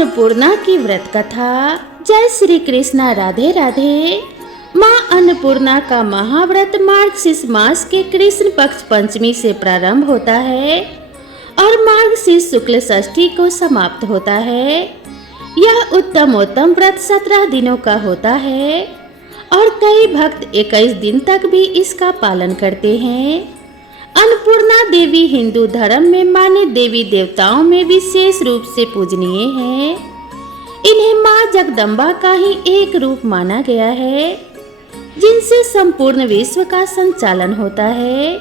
अन्नपूर्णा की व्रत कथा। जय श्री कृष्णा, राधे राधे। माँ अन्नपूर्णा का महाव्रत मार्गशीर्ष मास के कृष्ण पक्ष पंचमी से प्रारंभ होता है और मार्गशीर्ष शुक्ल षष्ठी को समाप्त होता है। यह उत्तम व्रत 17 दिनों का होता है और कई भक्त 21 दिन तक भी इसका पालन करते हैं। अन्नपूर्णा देवी हिंदू धर्म में माने देवी देवताओं में विशेष रूप से पूजनीय है। इन्हें माँ जगदम्बा का ही एक रूप माना गया है, जिनसे संपूर्ण विश्व का संचालन होता है।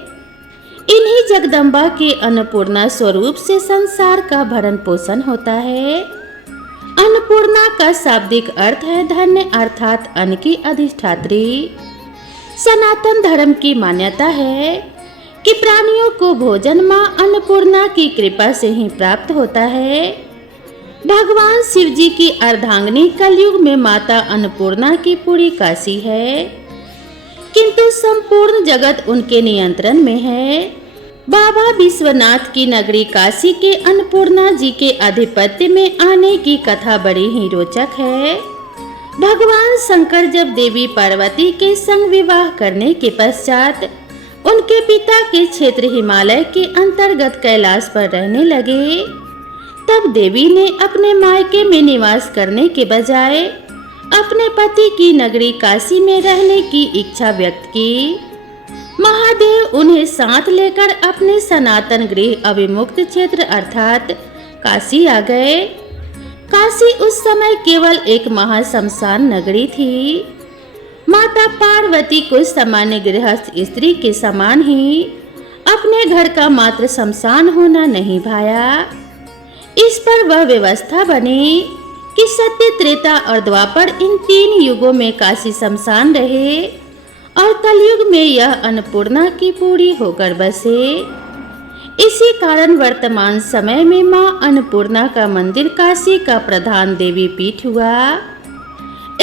इन्हीं जगदम्बा के अन्नपूर्णा स्वरूप से संसार का भरण पोषण होता है। अन्नपूर्णा का शाब्दिक अर्थ है धन्य, अर्थात अन्न की अधिष्ठात्री। सनातन धर्म की मान्यता है कि प्राणियों को भोजन माँ अन्नपूर्णा की कृपा से ही प्राप्त होता है। भगवान शिव जी की अर्धांगिनी कलयुग में माता अन्नपूर्णा की पूरी काशी है, किंतु संपूर्ण जगत उनके नियंत्रण में है। बाबा विश्वनाथ की नगरी काशी के अन्नपूर्णा जी के आधिपत्य में आने की कथा बड़ी ही रोचक है। भगवान शंकर जब देवी पार्वती के संग विवाह करने के पश्चात उनके पिता के क्षेत्र हिमालय के अंतर्गत कैलाश पर रहने लगे, तब देवी ने अपने मायके में निवास करने के बजाय अपने पति की नगरी काशी में रहने की इच्छा व्यक्त की। महादेव उन्हें साथ लेकर अपने सनातन गृह अभिमुक्त क्षेत्र अर्थात काशी आ गए। काशी उस समय केवल एक महाशमशान नगरी थी। माता पार्वती को सामान्य गृहस्थ स्त्री के समान ही अपने घर का मात्र शमशान होना नहीं भाया। इस पर वह व्यवस्था बनी कि सत्य, त्रेता और द्वापर इन 3 युगों में काशी शमशान रहे और कलयुग में यह अन्नपूर्णा की पूरी होकर बसे। इसी कारण वर्तमान समय में मां अन्नपूर्णा का मंदिर काशी का प्रधान देवी पीठ हुआ।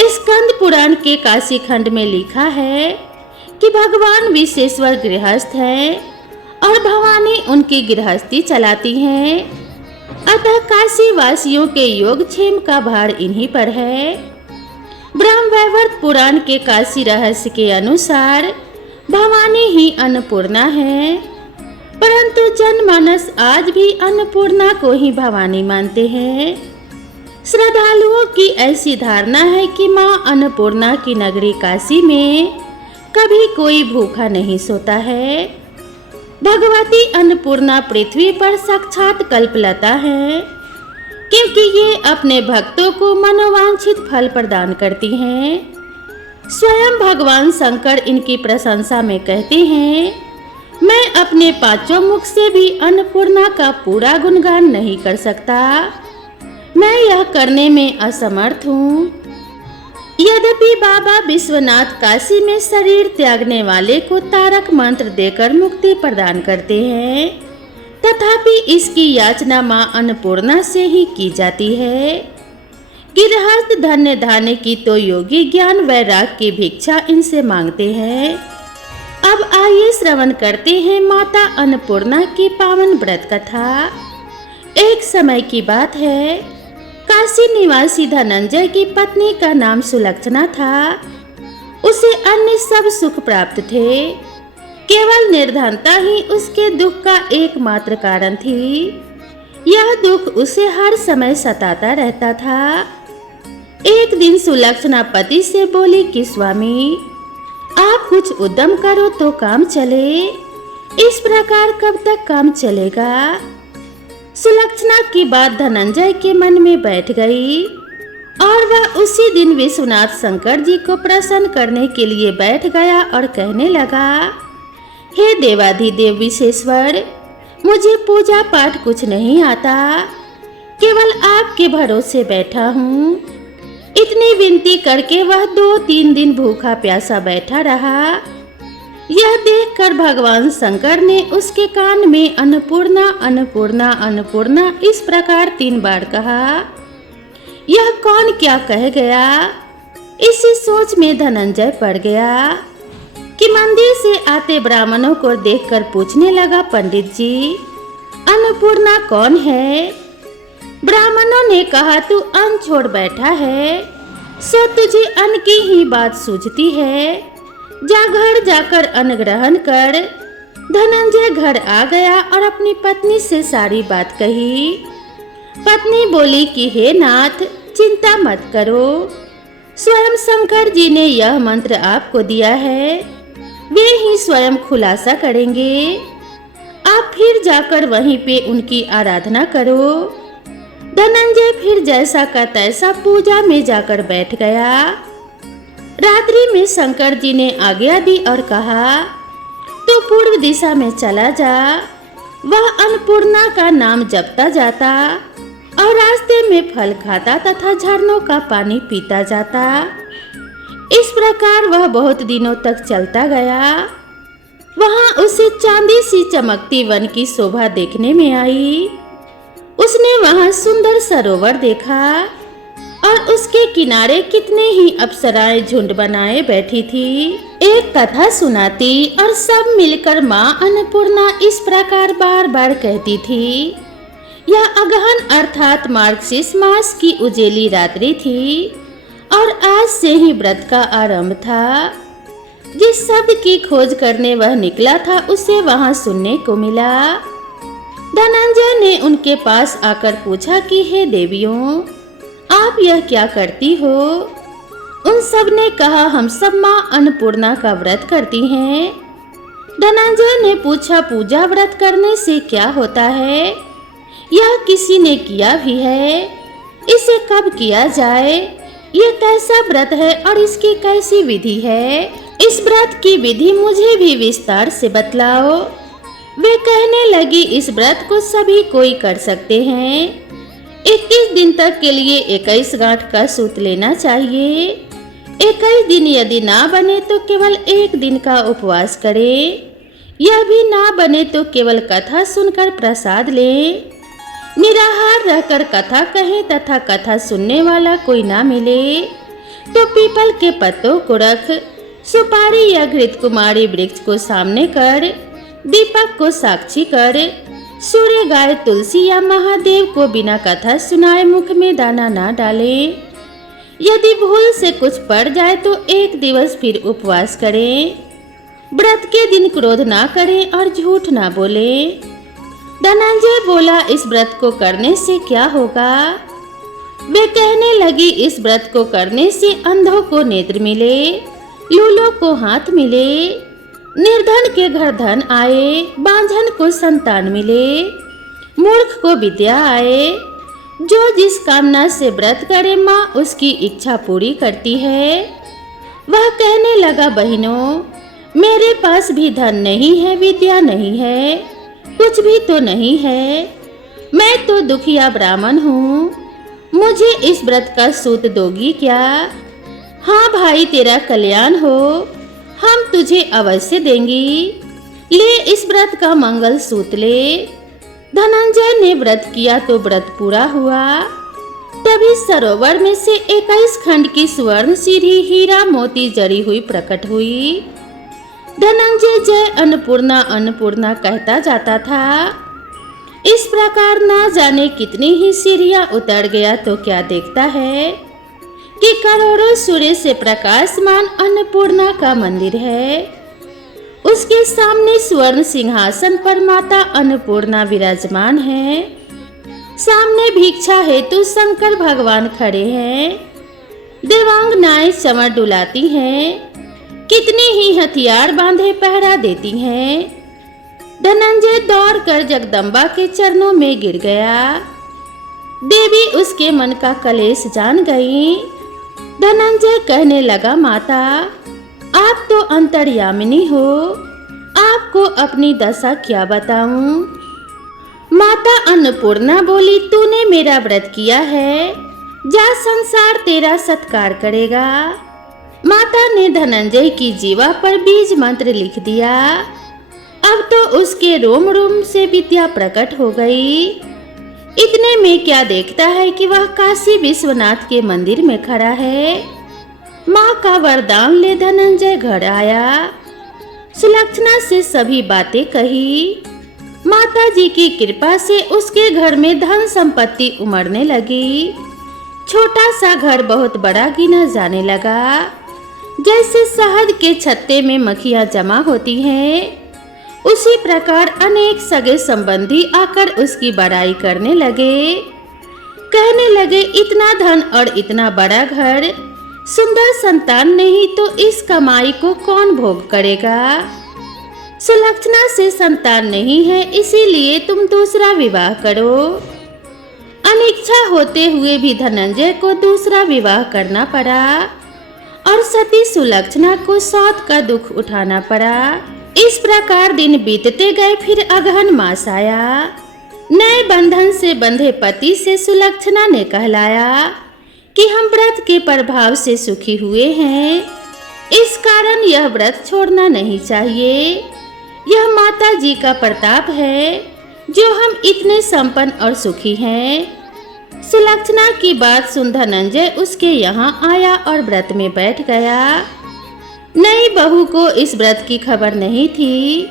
स्कंद पुराण के काशी खंड में लिखा है कि भगवान विश्वेश्वर गृहस्थ हैं और भवानी उनकी गृहस्थी चलाती हैं, अतः काशी वासियों के योगक्षेम का भार इन्हीं पर है। ब्रह्मवैवर्त पुराण के काशी रहस्य के अनुसार भवानी ही अन्नपूर्णा है, परंतु जनमानस आज भी अन्नपूर्णा को ही भवानी मानते हैं। श्रद्धालुओं की ऐसी धारणा है कि मां अन्नपूर्णा की नगरी काशी में कभी कोई भूखा नहीं सोता है। भगवती अन्नपूर्णा पृथ्वी पर साक्षात कल्पलता है, क्योंकि ये अपने भक्तों को मनोवांछित फल प्रदान करती हैं। स्वयं भगवान शंकर इनकी प्रशंसा में कहते हैं, मैं अपने 5 मुख से भी अन्नपूर्णा का पूरा गुणगान नहीं कर सकता, मैं यह करने में असमर्थ हूँ। यद्यपि बाबा विश्वनाथ काशी में शरीर त्यागने वाले को तारक मंत्र देकर मुक्ति प्रदान करते हैं, तथापि इसकी याचना मां अन्नपूर्णा से ही की जाती है। गृहस्थ धन्य धान्य की तो योगी ज्ञान वैराग की भिक्षा इनसे मांगते हैं। अब आइए श्रवण करते हैं माता अन्नपूर्णा की पावन व्रत कथा। एक समय की बात है, काशी निवासी धनंजय की पत्नी का नाम सुलक्षणा था। उसे अन्य सब सुख प्राप्त थे, केवल निर्धनता ही उसके दुख का एकमात्र कारण थी। यह दुख उसे हर समय सताता रहता था। एक दिन सुलक्षणा पति से बोली कि स्वामी, आप कुछ उद्यम करो तो काम चले, इस प्रकार कब तक काम चलेगा। सुलक्षणा की बात धनंजय के मन में बैठ गई और वह उसी दिन विश्वनाथ शंकर जी को प्रसन्न करने के लिए बैठ गया और कहने लगा, हे देवाधिदेव विश्वेश्वर, मुझे पूजा पाठ कुछ नहीं आता, केवल आपके भरोसे बैठा हूँ। इतनी विनती करके वह 2-3 दिन भूखा प्यासा बैठा रहा। यह देखकर भगवान शंकर ने उसके कान में अन्नपूर्णा अन्नपूर्णा अन्नपूर्णा इस प्रकार 3 बार कहा। यह कौन क्या कह गया, इसी सोच में धनंजय पड़ गया कि मंदिर से आते ब्राह्मणों को देखकर पूछने लगा, पंडित जी, अन्नपूर्णा कौन है। ब्राह्मणों ने कहा, तू अन्न छोड़ बैठा है, सो तुझे अन्न की ही बात सूझती है। जा घर जाकर अन्न ग्रहण कर। धनंजय घर आ गया और अपनी पत्नी से सारी बात कही। पत्नी बोली कि हे नाथ, चिंता मत करो, स्वयं शंकर जी ने यह मंत्र आपको दिया है, वे ही स्वयं खुलासा करेंगे। आप फिर जाकर वहीं पे उनकी आराधना करो। धनंजय फिर जैसा का तैसा पूजा में जाकर बैठ गया। रात्रि में शंकर जी ने आज्ञा दी और कहा, तू पूर्व दिशा में चला जा। वह अन्नपूर्णा का नाम जपता जाता और रास्ते में फल खाता तथा झरनों का पानी पीता जाता। इस प्रकार वह बहुत दिनों तक चलता गया। वहां उसे चांदी सी चमकती वन की शोभा देखने में आई। उसने वहां सुंदर सरोवर देखा और उसके किनारे कितने ही अप्सराएं झुंड बनाए बैठी थी। एक कथा सुनाती और सब मिलकर माँ अन्नपूर्णा इस प्रकार बार बार कहती थी। यह अगहन अर्थात मार्गशीर्ष मास की उजेली रात्रि थी और आज से ही व्रत का आरंभ था। जिस शब्द की खोज करने वह निकला था उसे वहां सुनने को मिला। धनंजय ने उनके पास आकर पूछा कि हे देवियों, आप यह क्या करती हो? उन सब ने कहा, हम सब माँ अन्नपूर्णा का व्रत करती हैं। धनंजय ने पूछा, पूजा व्रत करने से क्या होता है? यह किसी ने किया भी है, इसे कब किया जाए? यह कैसा व्रत है और इसकी कैसी विधि है? इस व्रत की विधि मुझे भी विस्तार से बतलाओ। वे कहने लगी, इस व्रत को सभी कोई कर सकते हैं। 21 दिन तक के लिए 21 गांठ का सूत लेना चाहिए। 21 दिन यदि ना बने तो केवल 1 दिन का उपवास करें। यह भी ना बने तो केवल कथा सुनकर प्रसाद लें। निराहार रहकर कथा कहें तथा कथा सुनने वाला कोई ना मिले तो पीपल के पत्तों को रख, सुपारी या घृत कुमारी वृक्ष को सामने कर, दीपक को साक्षी कर, सूर्य, गाय, तुलसी या महादेव को बिना कथा सुनाए मुख में दाना ना डालें। यदि भूल से कुछ पड़ जाए तो 1 दिवस फिर उपवास करें। व्रत के दिन क्रोध ना करें और झूठ ना बोलें। धनंजय बोला, इस व्रत को करने से क्या होगा? वे कहने लगी, इस व्रत को करने से अंधों को नेत्र मिले, लूलों को हाथ मिले, निर्धन के घर धन आए, बांझन को संतान मिले, मूर्ख को विद्या आए। जो जिस कामना से व्रत करे माँ उसकी इच्छा पूरी करती है। वह कहने लगा, बहनों, मेरे पास भी धन नहीं है, विद्या नहीं है, कुछ भी तो नहीं है। मैं तो दुखिया ब्राह्मण हूँ, मुझे इस व्रत का सूत दोगी क्या? हाँ भाई, तेरा कल्याण हो, हम तुझे अवश्य देंगी। ले इस व्रत का मंगल सूत ले। धनंजय ने व्रत किया तो व्रत पूरा हुआ। तभी सरोवर में से 21 खंड की स्वर्ण सीढ़ी हीरा मोती जड़ी हुई प्रकट हुई। धनंजय जय अन्नपूर्णा अन्नपूर्णा कहता जाता था। इस प्रकार ना जाने कितनी ही सीढ़ियां उतर गया तो क्या देखता है कि करोड़ों सूर्य से प्रकाशमान अन्नपूर्णा का मंदिर है। उसके सामने स्वर्ण सिंहासन पर माता अन्नपूर्णा विराजमान है। सामने भिक्षा हेतु शंकर भगवान खड़े हैं। देवांगनाएं चमर डुलाती हैं। कितने ही हथियार बांधे पहरा देती हैं। धनंजय दौड़कर जगदम्बा के चरणों में गिर गया। देवी उसके मन का कलेश जान गई। धनंजय कहने लगा, माता, आप तो अंतर्यामिनी हो, आपको अपनी दशा क्या बताऊं? माता अन्नपूर्णा बोली, तूने मेरा व्रत किया है, जा संसार तेरा सत्कार करेगा। माता ने धनंजय की जीवा पर बीज मंत्र लिख दिया। अब तो उसके रोम रोम से विद्या प्रकट हो गई। इतने में क्या देखता है कि वह काशी विश्वनाथ के मंदिर में खड़ा है। माँ का वरदान ले धनंजय घर आया। सुलक्षणा से सभी बातें कही। माता जी की कृपा से उसके घर में धन संपत्ति उमड़ने लगी। छोटा सा घर बहुत बड़ा गिना जाने लगा। जैसे शहद के छत्ते में मक्खियां जमा होती हैं, उसी प्रकार अनेक सगे संबंधी आकर उसकी बड़ाई करने लगे। कहने लगे, इतना धन और इतना बड़ा घर, सुंदर संतान नहीं तो इस कमाई को कौन भोग करेगा। सुलक्षणा से संतान नहीं है, इसीलिए तुम दूसरा विवाह करो। अनिच्छा होते हुए भी धनंजय को दूसरा विवाह करना पड़ा और सती सुलक्षणा को सौत का दुख उठाना पड़ा। इस प्रकार दिन बीतते गए। फिर अगहन मास आया। नए बंधन से बंधे पति से सुलक्षणा ने कहलाया कि हम व्रत के प्रभाव से सुखी हुए हैं, इस कारण यह व्रत छोड़ना नहीं चाहिए। यह माता जी का प्रताप है जो हम इतने संपन्न और सुखी हैं। सुलक्षणा की बात सुन धनंजय उसके यहाँ आया और व्रत में बैठ गया। नई बहू को इस व्रत की खबर नहीं थी।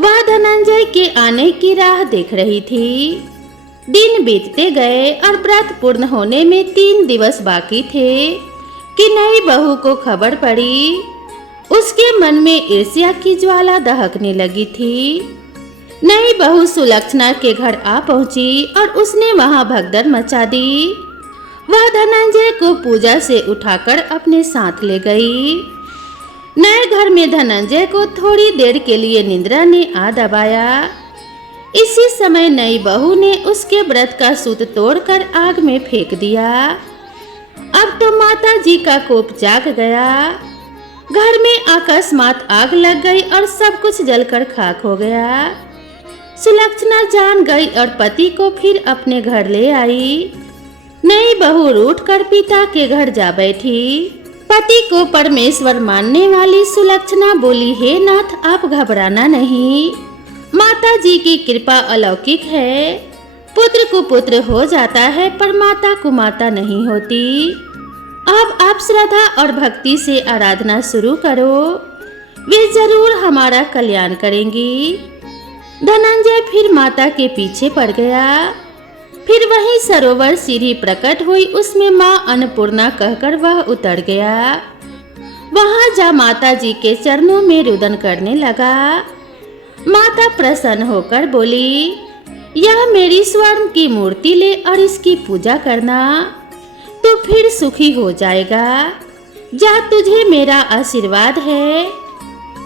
वह धनंजय के आने की राह देख रही थी। दिन बीतते गए और व्रत पूर्ण होने में 3 दिवस बाकी थे कि नई बहू को खबर पड़ी। उसके मन में ईर्ष्या की ज्वाला दहकने लगी थी। नई बहू सुलक्षणा के घर आ पहुंची और उसने वहां भगदड़ मचा दी। वह धनंजय को पूजा से उठाकर अपने साथ ले गई। नए घर में धनंजय को थोड़ी देर के लिए निद्रा ने आ दबाया। इसी समय नई बहू ने उसके व्रत का सूत तोड़कर आग में फेंक दिया। अब तो माता जी का कोप जाग गया। घर में अकस्मात आग लग गई और सब कुछ जलकर खाक हो गया। सुलक्षणा जान गई और पति को फिर अपने घर ले आई। नई बहू रूठ कर पिता के घर जा बैठी। पति को परमेश्वर मानने वाली सुलक्षणा बोली, हे नाथ, आप घबराना नहीं, माता जी की कृपा अलौकिक है। पुत्र को पुत्र हो जाता है पर माता को माता नहीं होती। अब आप श्रद्धा और भक्ति से आराधना शुरू करो, वे जरूर हमारा कल्याण करेंगी। धनंजय फिर माता के पीछे पड़ गया। फिर वही सरोवर सीढ़ी प्रकट हुई, उसमें माँ अन्नपूर्णा कहकर वह उतर गया। वहां जा माता जी के चरणों में रुदन करने लगा। माता प्रसन्न होकर बोली, यह मेरी स्वर्ण की मूर्ति ले और इसकी पूजा करना, तो फिर सुखी हो जाएगा। जा, तुझे मेरा आशीर्वाद है।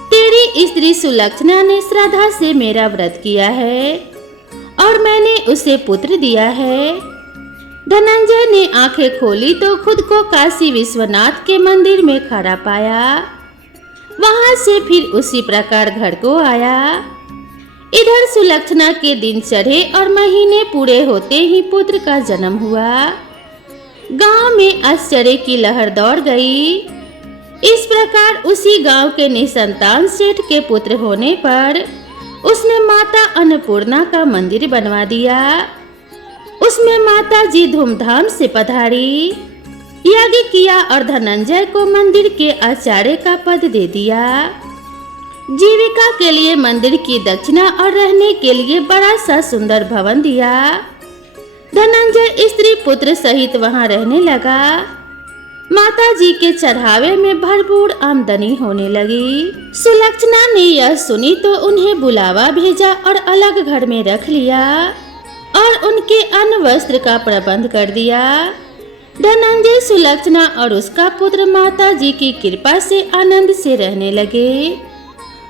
तेरी स्त्री सुलक्षणा ने श्रद्धा से मेरा व्रत किया है और मैंने उसे पुत्र दिया है। धनंजय ने आंखें खोली तो खुद को काशी विश्वनाथ के मंदिर में खड़ा पाया। वहां से फिर उसी प्रकार घर को आया। इधर सुलक्षणा के दिन चढ़े और महीने पूरे होते ही पुत्र का जन्म हुआ। गांव में आश्चर्य की लहर दौड़ गई। इस प्रकार उसी गांव के निसंतान सेठ के पुत्र होने पर उसने माता अन्नपूर्णा का मंदिर बनवा दिया। उसमें माता जी धूमधाम से पधारी, यज्ञ किया और धनंजय को मंदिर के आचार्य का पद दे दिया। जीविका के लिए मंदिर की दक्षिणा और रहने के लिए बड़ा सा सुंदर भवन दिया। धनंजय स्त्री पुत्र सहित वहां रहने लगा। माता जी के चढ़ावे में भरपूर आमदनी होने लगी। सुलक्षणा ने यह सुनी तो उन्हें बुलावा भेजा और अलग घर में रख लिया और उनके अन्न वस्त्र का प्रबंध कर दिया। धनंजय, सुलक्षणा और उसका पुत्र माता जी की कृपा से आनंद से रहने लगे।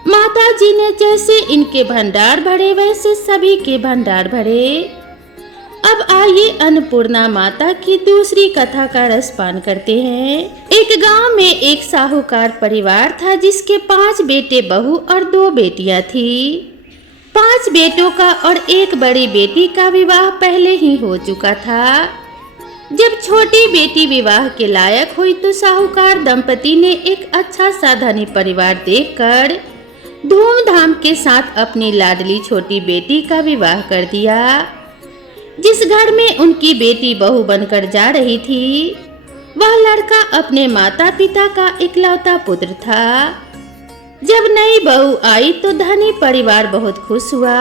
माता जी ने जैसे इनके भंडार भरे वैसे सभी के भंडार भरे। अब आइए अन्नपूर्णा माता की दूसरी कथा का रसपान करते हैं। एक गांव में एक साहूकार परिवार था जिसके 5 बेटे बहू और 2 बेटियां थी। 5 बेटों का और एक बड़ी बेटी का विवाह पहले ही हो चुका था। जब छोटी बेटी विवाह के लायक हुई तो साहूकार दंपति ने एक अच्छा सा धनी परिवार देखकर धूमधाम के साथ अपनी लाडली छोटी बेटी का विवाह कर दिया। जिस घर में उनकी बेटी बहू बनकर जा रही थी वह लड़का अपने माता पिता का इकलौता पुत्र था। जब नई बहू आई तो धनी परिवार बहुत खुश हुआ।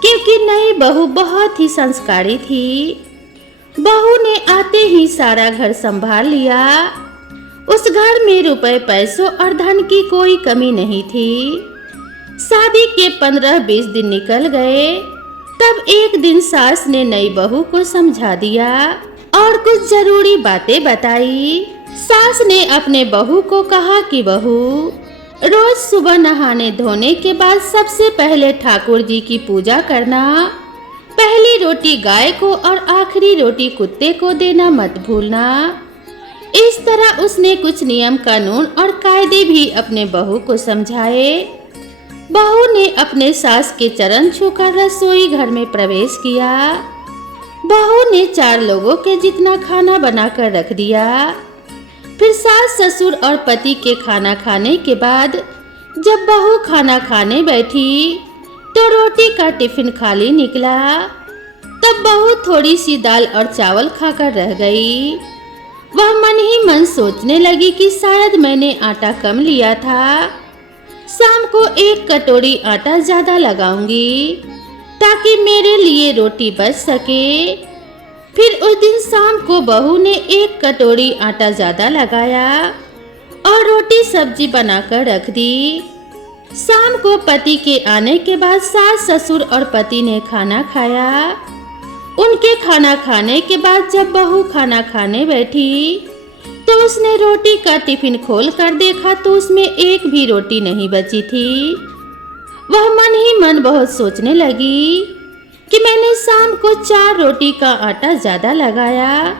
क्योंकि नई बहू बहुत ही संस्कारी थी। बहू ने आते ही सारा घर संभाल लिया। उस घर में रुपए पैसों और धन की कोई कमी नहीं थी। शादी के 15-20 दिन निकल गए। तब एक दिन सास ने नई बहू को समझा दिया और कुछ जरूरी बातें बताई। सास ने अपने बहू को कहा कि बहू, रोज सुबह नहाने धोने के बाद सबसे पहले ठाकुर जी की पूजा करना। पहली रोटी गाय को और आखिरी रोटी कुत्ते को देना मत भूलना। इस तरह उसने कुछ नियम कानून और कायदे भी अपने बहू को समझाए। बहू ने अपने सास के चरण छूकर रसोई घर में प्रवेश किया। बहू ने 4 लोगों के जितना खाना बनाकर रख दिया। फिर सास ससुर और पति के खाना खाने के बाद जब बहू खाना खाने बैठी तो रोटी का टिफिन खाली निकला। तब बहू थोड़ी सी दाल और चावल खाकर रह गई। वह मन ही मन सोचने लगी कि शायद मैंने आटा कम लिया था। शाम को 1 कटोरी आटा ज्यादा लगाऊंगी ताकि मेरे लिए रोटी बच सके। फिर उस दिन शाम को बहू ने 1 कटोरी आटा ज्यादा लगाया और रोटी सब्जी बनाकर रख दी। शाम को पति के आने के बाद सास ससुर और पति ने खाना खाया। उनके खाना खाने के बाद जब बहू खाना खाने बैठी तो उसने रोटी का टिफिन खोल कर देखा तो उसमें एक भी रोटी नहीं बची थी। वह मन ही मन बहुत सोचने लगी कि मैंने शाम को 4 रोटी का आटा ज्यादा लगाया,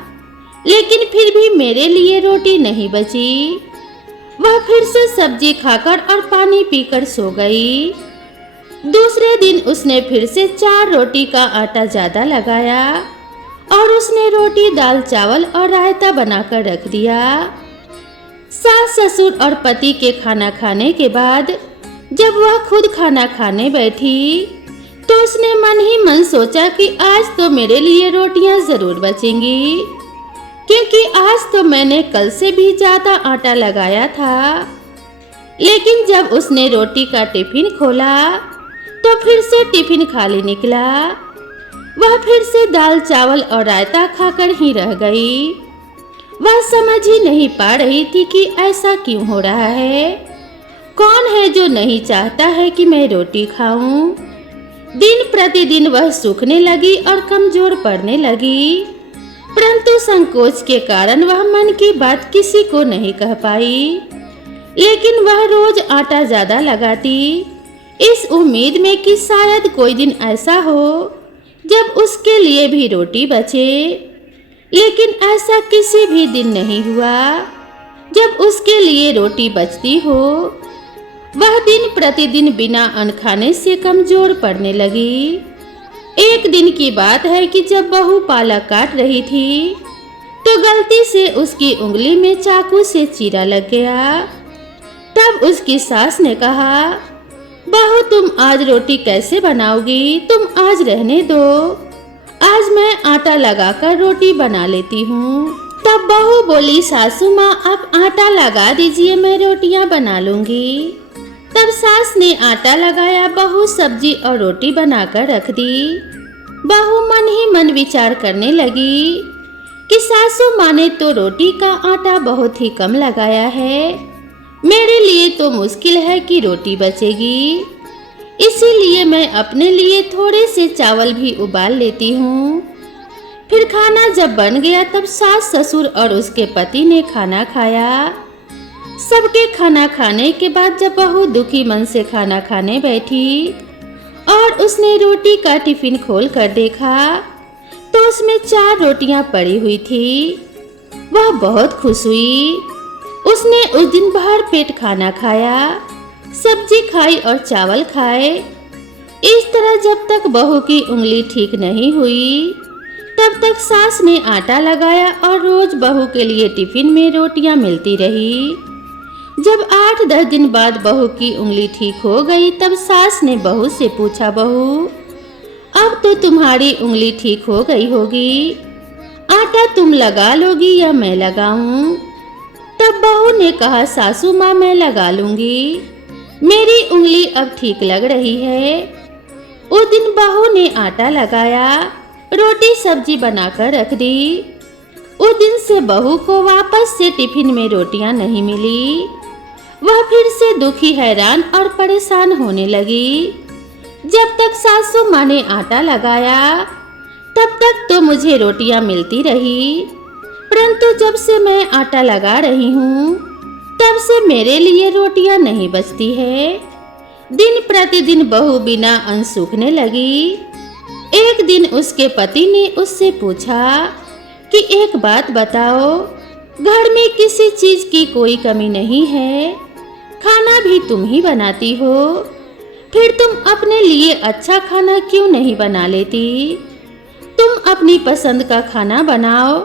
लेकिन फिर भी मेरे लिए रोटी नहीं बची। वह फिर से सब्जी खाकर और पानी पीकर सो गई। दूसरे दिन उसने फिर से 4 रोटी का आटा ज्यादा लगाया और उसने रोटी दाल चावल और रायता बनाकर रख दिया। सास ससुर और पति के खाना खाने के बाद जब वह खुद खाना खाने बैठी तो उसने मन ही मन सोचा कि आज तो मेरे लिए रोटियां जरूर बचेंगी, क्योंकि आज तो मैंने कल से भी ज्यादा आटा लगाया था। लेकिन जब उसने रोटी का टिफिन खोला तो फिर से टिफिन खाली निकला। वह फिर से दाल चावल और रायता खाकर ही रह गई। वह समझ ही नहीं पा रही थी कि ऐसा क्यों हो रहा है। कौन है जो नहीं चाहता है कि मैं रोटी खाऊं? दिन प्रतिदिन वह सूखने लगी और कमजोर पड़ने लगी, परंतु संकोच के कारण वह मन की बात किसी को नहीं कह पाई। लेकिन वह रोज आटा ज्यादा लगाती, इस उम्मीद में कि शायद कोई दिन ऐसा हो जब उसके लिए भी रोटी बचे। लेकिन ऐसा किसी भी दिन नहीं हुआ जब उसके लिए रोटी बचती हो। वह दिन प्रतिदिन बिना अन्न खाने से कमजोर पड़ने लगी। एक दिन की बात है कि जब बहू पालक काट रही थी तो गलती से उसकी उंगली में चाकू से चीरा लग गया। तब उसकी सास ने कहा, बहू तुम आज रोटी कैसे बनाओगी? तुम आज रहने दो, आज मैं आटा लगाकर रोटी बना लेती हूँ। तब बहू बोली, सासू माँ आप आटा लगा दीजिए, मैं रोटियाँ बना लूंगी। तब सास ने आटा लगाया, बहू सब्जी और रोटी बनाकर रख दी। बहू मन ही मन विचार करने लगी कि सासू माँ ने तो रोटी का आटा बहुत ही कम लगाया है, मेरे लिए तो मुश्किल है कि रोटी बचेगी। इसीलिए मैं अपने लिए थोड़े से चावल भी उबाल लेती हूँ। फिर खाना जब बन गया तब सास ससुर और उसके पति ने खाना खाया। सबके खाना खाने के बाद जब बहू दुखी मन से खाना खाने बैठी और उसने रोटी का टिफिन खोल कर देखा तो उसमें 4 रोटियां पड़ी हुई थी। वह बहुत खुश हुई। उसने उस दिन भर पेट खाना खाया, सब्जी खाई और चावल खाए। इस तरह जब तक बहू की उंगली ठीक नहीं हुई तब तक सास ने आटा लगाया और रोज बहू के लिए टिफिन में रोटियां मिलती रही। जब 8-10 दिन बाद बहू की उंगली ठीक हो गई तब सास ने बहू से पूछा, बहू अब तो तुम्हारी उंगली ठीक हो गई होगी, आटा तुम लगा लोगी या मैं लगाऊं? तब बहू ने कहा, सासू माँ मैं लगा लूंगी, मेरी उंगली अब ठीक लग रही है। उस दिन बहू ने आटा लगाया, रोटी सब्जी बनाकर रख दी। उस दिन से बहू को वापस से टिफिन में रोटियां नहीं मिली। वह फिर से दुखी, हैरान और परेशान होने लगी। जब तक सासू माँ ने आटा लगाया तब तक तो मुझे रोटियां मिलती रही, परंतु जब से मैं आटा लगा रही हूँ तब से मेरे लिए रोटियां नहीं बचती है। दिन प्रतिदिन बहू बिना अन्न सूखने लगी। एक दिन उसके पति ने उससे पूछा कि एक बात बताओ, घर में किसी चीज की कोई कमी नहीं है, खाना भी तुम ही बनाती हो, फिर तुम अपने लिए अच्छा खाना क्यों नहीं बना लेती? तुम अपनी पसंद का खाना बनाओ,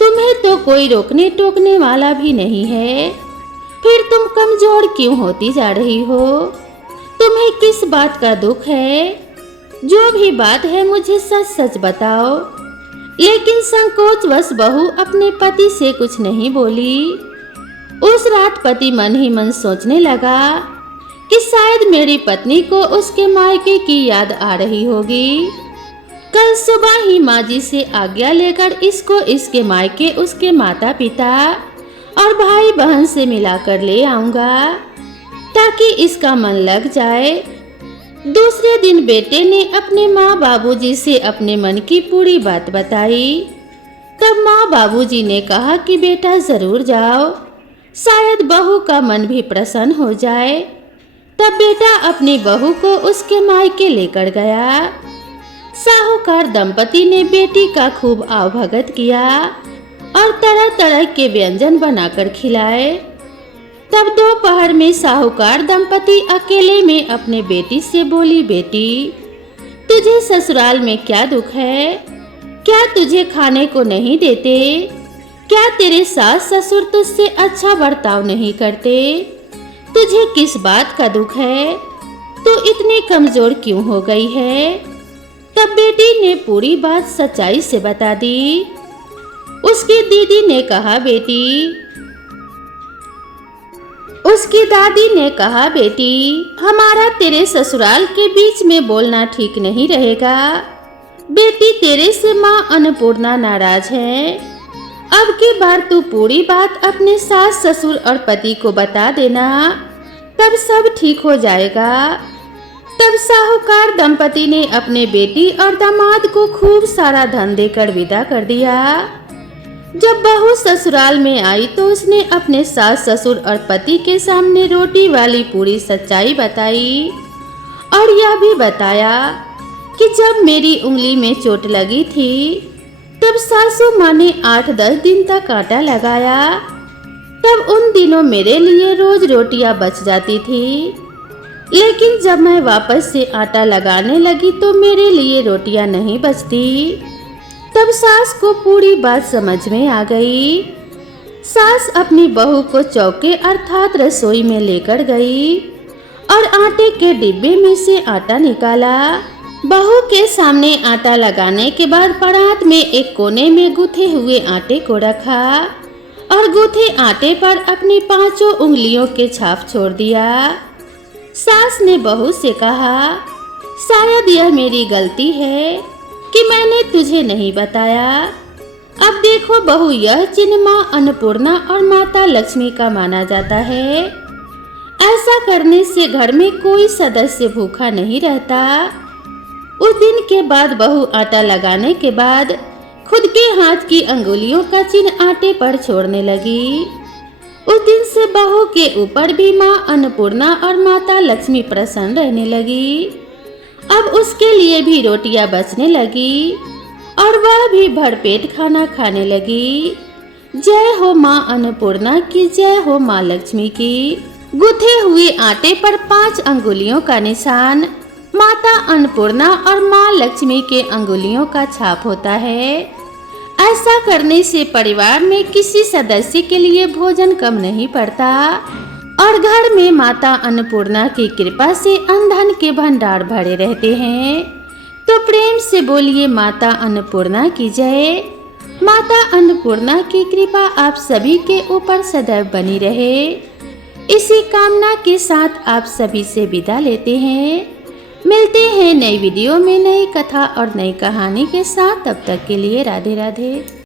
तुम्हें तो कोई रोकने टोकने वाला भी नहीं है, फिर तुम कमजोर क्यों होती जा रही हो? तुम्हें किस बात का दुख है? जो भी बात है मुझे सच सच बताओ। लेकिन संकोचवश बहू अपने पति से कुछ नहीं बोली। उस रात पति मन ही मन सोचने लगा कि शायद मेरी पत्नी को उसके मायके की याद आ रही होगी। कल सुबह ही माँ जी से आज्ञा लेकर इसको इसके मायके उसके माता पिता और भाई बहन से मिलाकर ले आऊंगा ताकि इसका मन लग जाए। दूसरे दिन बेटे ने अपने माँ बाबूजी से अपने मन की पूरी बात बताई। तब माँ बाबूजी ने कहा कि बेटा जरूर जाओ, शायद बहू का मन भी प्रसन्न हो जाए। तब बेटा अपनी बहू को उसके मायके लेकर गया। साहूकार दंपति ने बेटी का खूब आवभगत किया और तरह तरह के व्यंजन बनाकर खिलाए। तब दोपहर में साहूकार दंपति अकेले में अपने बेटी से बोली, बेटी तुझे ससुराल में क्या दुख है? क्या तुझे खाने को नहीं देते? क्या तेरे सास ससुर तुझसे अच्छा बर्ताव नहीं करते? तुझे किस बात का दुख है? तू इतनी कमजोर क्यों हो गई है? तब बेटी ने पूरी बात सच्चाई से बता दी। उसकी दीदी ने कहा, उसकी दादी ने कहा, बेटी हमारा तेरे ससुराल के बीच में बोलना ठीक नहीं रहेगा। बेटी तेरे से माँ अन्नपूर्णा नाराज है। अब की बार तू पूरी बात अपने सास ससुर और पति को बता देना, तब सब ठीक हो जाएगा। तब साहूकार दंपति ने अपने बेटी और दामाद को खूब सारा धन देकर विदा कर दिया। जब बहू ससुराल में आई तो उसने अपने सास ससुर और पति के सामने रोटी वाली पूरी सच्चाई बताई और यह भी बताया कि जब मेरी उंगली में चोट लगी थी तब सासू माँ ने 8-10 दिन तक आटा लगाया। तब उन दिनों मेरे लिए रोज रोटियां बच जाती थी, लेकिन जब मैं वापस से आटा लगाने लगी तो मेरे लिए रोटियां नहीं बचती। तब सास को पूरी बात समझ में आ गई। सास अपनी बहू को चौके अर्थात रसोई में लेकर गई और आटे के डिब्बे में से आटा निकाला। बहू के सामने आटा लगाने के बाद परात में एक कोने में गूथे हुए आटे को रखा और गूथे आटे पर अपनी 5 उंगलियों के छाप छोड़ दिया। सास ने बहू से कहा, शायद यह मेरी गलती है कि मैंने तुझे नहीं बताया। अब देखो बहू, यह चिन्ह माँ अन्नपूर्णा और माता लक्ष्मी का माना जाता है। ऐसा करने से घर में कोई सदस्य भूखा नहीं रहता। उस दिन के बाद बहू आटा लगाने के बाद खुद के हाथ की अंगुलियों का चिन्ह आटे पर छोड़ने लगी। उस दिन से बहू के ऊपर भी माँ अन्नपूर्णा और माता लक्ष्मी प्रसन्न रहने लगी। अब उसके लिए भी रोटियां बचने लगी और वह भी भरपेट खाना खाने लगी। जय हो माँ अन्नपूर्णा की, जय हो माँ लक्ष्मी की। गुथे हुए आटे पर 5 अंगुलियों का निशान माता अन्नपूर्णा और माँ लक्ष्मी के अंगुलियों का छाप होता है। ऐसा करने से परिवार में किसी सदस्य के लिए भोजन कम नहीं पड़ता और घर में माता अन्नपूर्णा की कृपा से अन्न धन के भंडार भरे रहते हैं। तो प्रेम से बोलिए माता अन्नपूर्णा की जय। माता अन्नपूर्णा की कृपा आप सभी के ऊपर सदैव बनी रहे। इसी कामना के साथ आप सभी से विदा लेते हैं। मिलते हैं नई वीडियो में नई कथा और नई कहानी के साथ। तब तक के लिए राधे राधे।